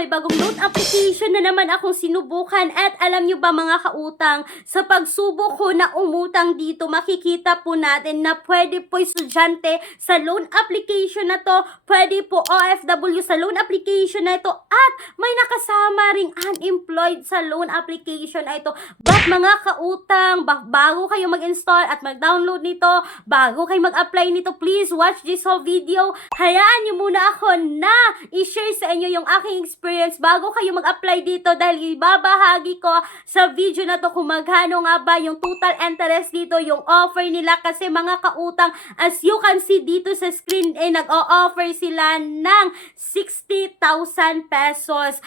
may bagong loan application na naman akong sinubukan at alam nyo ba mga kautang, sa pagsubok ko na umutang dito, makikita po natin na pwede po estudyante sa loan application na to, pwede po OFW sa loan application na ito, at may nakasama ring unemployed sa loan application na ito. But mga kautang, bago kayo mag-install at mag-download nito, bago kayo mag-apply nito, please watch this whole video. Hayaan nyo muna ako na i-share sa inyo yung aking experience bago kayo mag-apply dito, dahil ibabahagi ko sa video na to kung magkano nga ba yung total interest dito, yung offer nila. Kasi mga kautang, as you can see dito sa screen, nag-o-offer sila ng 60,000 pesos.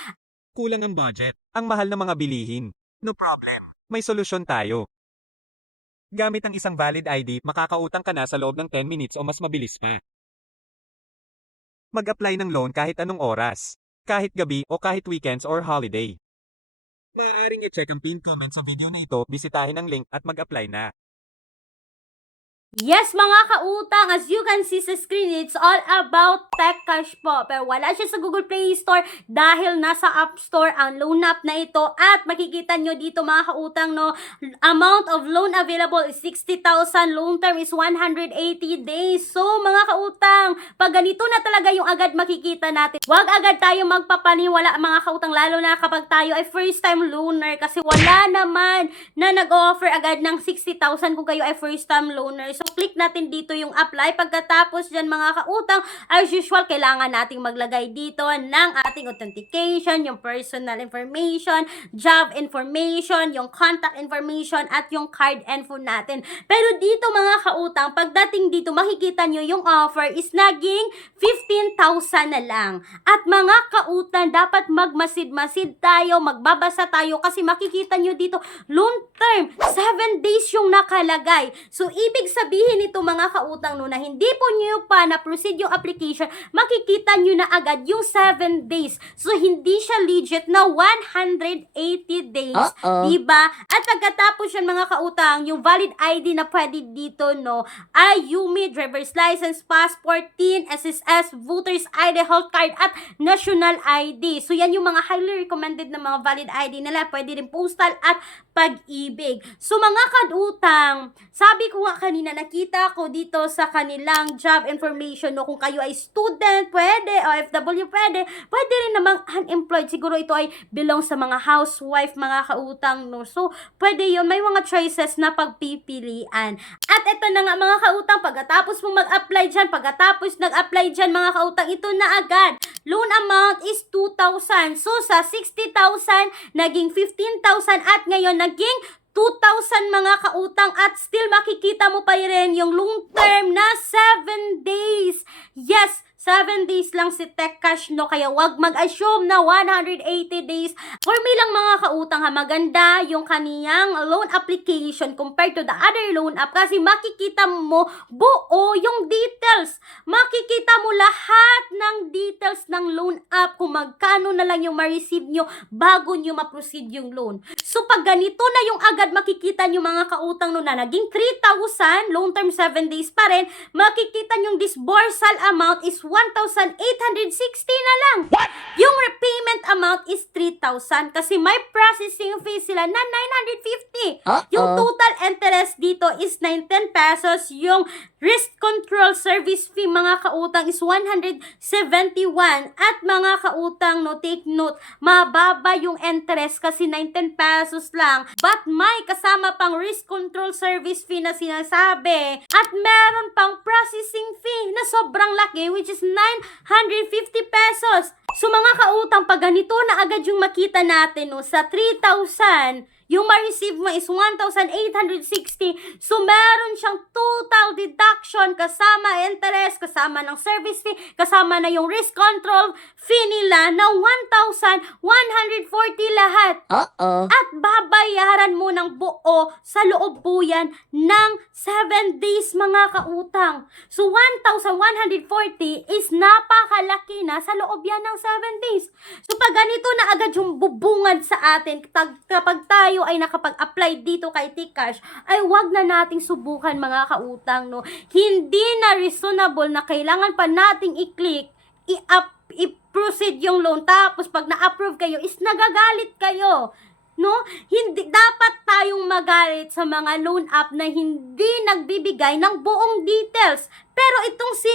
Kulang ang budget, ang mahal ng mga bilihin. No problem. May solusyon tayo. Gamit ang isang valid ID, makakautang ka na sa loob ng 10 minutes o mas mabilis pa. Mag-apply ng loan kahit anong oras, kahit gabi o kahit weekends or holiday. Maaaring i-check ang pinned comment sa video na ito, bisitahin ang link at mag-apply na. Yes mga kautang, as you can see sa screen, it's all about Techcash po. Pero wala siya sa Google Play Store dahil nasa App Store ang loan app na ito. At makikita nyo dito mga kautang, no, amount of loan available is 60,000, loan term is 180 days. So mga kautang, pag ganito na talaga yung agad makikita natin, wag agad tayo magpapaniwala mga kautang, lalo na kapag tayo ay first time loaner, kasi wala naman na nag-offer agad ng 60,000 kung kayo ay first time loaner. So click natin dito yung apply. Pagkatapos dyan mga kautang, as usual, kailangan nating maglagay dito ng ating authentication, yung personal information, job information, yung contact information, at yung card info natin. Pero dito mga kautang, pagdating dito, makikita nyo yung offer is naging 15,000 na lang. At mga kautang, dapat magmasid-masid tayo, magbabasa tayo, kasi makikita nyo dito, loan term, 7 days yung nakalagay. So, ibig sabihin nito mga kautang, no, na hindi po nyo pa na-proceed yung application, makikita nyo na agad yung 7 days. So, hindi siya legit na 180 days. Diba? At pagkatapos yan mga kautang, yung valid ID na pwede dito, no, ay UMI, driver's license, passport, TIN, SSS, voters ID, health card, at national ID. So, yan yung mga highly recommended na mga valid ID nila. Pwede rin postal at pag-ibig. So, mga kautang, sabi ko nga kanina, nakita ko dito sa kanilang job information, no, kung kayo ay student, pwede, OFW, pwede rin namang unemployed. Siguro ito ay belong sa mga housewife, mga kautang, no. So, pwede yun. May mga choices na pagpipilian. At ito na nga mga kautang, pagkatapos mo mag-apply dyan, pagkatapos nag-apply dyan mga kautang, ito na agad. Loan amount is 2,000. So, sa 60,000, naging 15,000, at ngayon, naging 2,000 mga kautang, at still makikita mo pa rin yung long term na 7 days. Yes, 7 days lang si Techcash, no, kaya wag mag-assume na 180 days. For me lang mga kautang, ha, maganda yung kaniyang loan application compared to the other loan app, kasi makikita mo buo yung details. Makikita mo lahat ng details ng loan app, kung magkano na lang yung ma-receive nyo bago nyo ma-proceed yung loan. So pag ganito na yung agad makikita nyo mga kautang, no, na naging 3,000, loan term 7 days pa rin, makikita nyo yung disbursal amount is 1,860 na lang. What? Yung repayment amount is 3,000 kasi may processing fee sila na 950. Yung total interest dito is 19 pesos. Yung risk control service fee mga kautang is 171. At mga kautang, no, take note, mababa yung interest kasi 19 pesos lang. But may kasama pang risk control service fee na sinasabi. At meron pang processing fee na sobrang laki, which is 950 pesos. So mga kautang, pag ganito na agad yung makita natin, no, sa 3,000, yung ma-receive mo is 1,860. So meron siyang total deduction kasama interest, kasama ng service fee, kasama na yung risk control fee nila na 1,140 lahat. At babayaran mo ng buo sa loob po yan ng 7 days mga kautang. So 1,140 is napakalaki na sa loob yan ng 7 days. So pag ganito na agad yung bubungad sa atin, kapag tayo ay nakapag-apply dito kay Techcash, ay wag na nating subukan mga kautang, no. Hindi na reasonable na kailangan pa nating i-click, proceed yung loan. Tapos pag na-approve kayo is nagagalit kayo. No? Hindi dapat tayong magalit sa mga loan app na hindi nagbibigay ng buong details. Pero itong si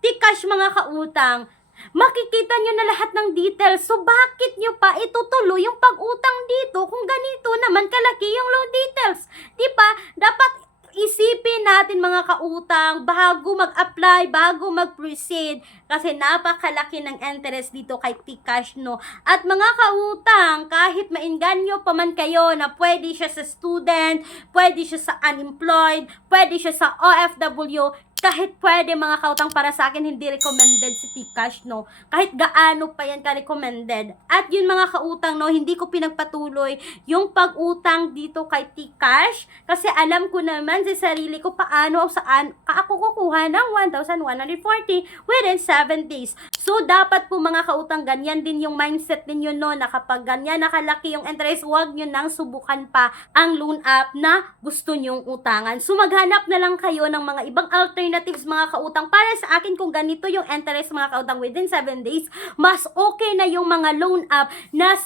Tcash mga kautang, makikita nyo na lahat ng details. So, bakit nyo pa itutuloy yung pag-utang dito kung ganito naman kalaki yung loan details? Diba? Dapat isipin natin mga kautang bago mag-apply, bago mag-proceed kasi napakalaki ng interest dito kay Tcash, no? At mga kautang, kahit mainganyo pa man kayo na pwede siya sa student, pwede siya sa unemployed, pwede siya sa OFW, kahit pwede mga kautang, para sa akin hindi recommended si Tcash, no? Kahit gaano pa yan ka-recommended. At yun mga kautang, no, hindi ko pinagpatuloy yung pag-utang dito kay Tcash kasi alam ko naman sa sarili ko paano o saan ako kukuha ng 1,140 within 7 days. So, dapat po mga kautang, ganyan din yung mindset ninyo, no, na kapag ganyan nakalaki yung interest, huwag nyo nang subukan pa ang loan app na gusto nyong utangan. So, maghanap na lang kayo ng mga ibang alternatives mga kautang. Para sa akin, kung ganito yung interest mga kautang within 7 days, mas okay na yung mga loan app na 0%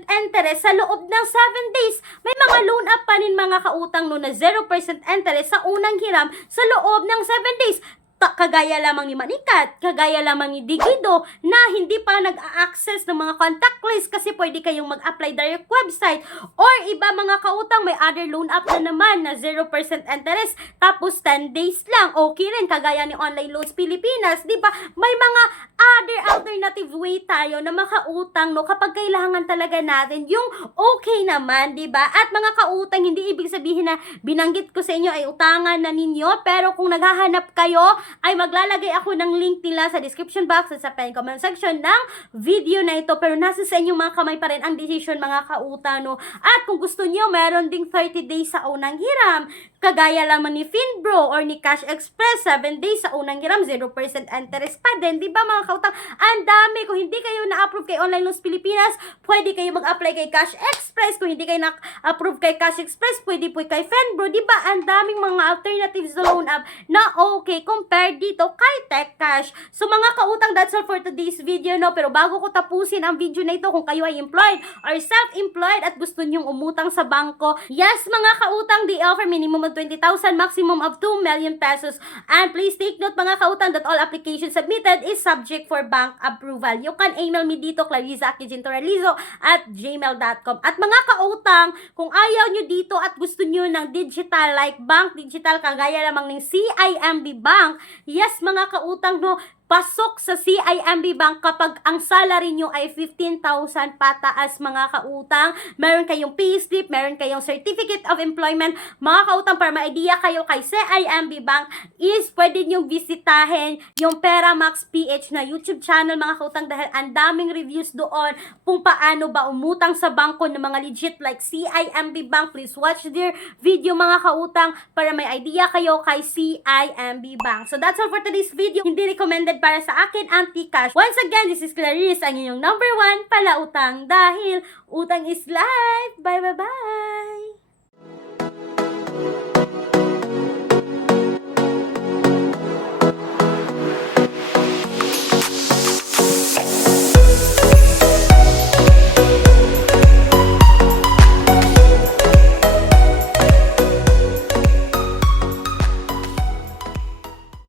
interest sa loob ng 7 days. May mga loan app pa rin mga kautang, no, na 0% interest sa unang hiram sa loob ng 7 days. Kagaya lamang ni Manikat, kagaya lamang ni Digido na hindi pa nag-a-access ng mga contact list kasi pwede kayong mag-apply direct website, or iba mga kautang may other loan app na naman na 0% interest tapos 10 days lang, okay rin, kagaya ni Online Loans Pilipinas, di ba? May mga other alternative way tayo na makautang, no, kapag kailangan talaga natin yung okay naman, di ba? At mga kautang, hindi ibig sabihin na binanggit ko sa inyo ay utangan na ninyo, pero kung naghahanap kayo ay maglalagay ako ng link nila sa description box at sa pen comment section ng video na ito. Pero nasa sa inyong mga kamay pa rin ang decision mga kautang, no? At kung gusto niyo, meron ding 30 days sa unang hiram. Kagaya lamang ni Finbro or ni Cash Express, 7 days sa unang hiram, 0% interest pa din. Di ba mga kautang? Ang dami. Kung hindi kayo na-approve kay Online Loans Pilipinas, pwede kayo mag-apply kay Cash Express. Kung hindi kayo na-approve kay Cash Express, pwede po kay Finbro. Di ba? Ang daming mga alternatives sa loan app na okay compare dito kay Tcash. So mga kautang, that's all for today's video, no? Pero bago ko tapusin ang video na ito, kung kayo ay employed or self-employed at gusto nyong umutang sa bangko, yes mga kautang, they offer minimum of 20,000, maximum of 2 million pesos. And please take note mga kautang that all applications submitted is subject for bank approval. You can email me dito, clarissa@gmail.com. At mga kautang, kung ayaw nyo dito at gusto nyo ng digital, like bank digital, kagaya lamang ng CIMB Bank, yes mga kautang, no, pasok sa CIMB Bank kapag ang salary nyo ay 15,000 pataas mga kautang. Meron kayong payslip, meron kayong certificate of employment. Mga kautang, para ma-idea kayo kay CIMB Bank is pwede nyo bisitahin yung Peramax PH na YouTube channel mga kautang, dahil ang daming reviews doon kung paano ba umutang sa bangko ng mga legit like CIMB Bank. Please watch their video mga kautang para may idea kayo kay CIMB Bank. So that's all for today's video. Hindi recommended para sa akin ang Tcash. Once again, this is Clarice, ang inyong #1 palautang, dahil utang is life. Bye bye bye!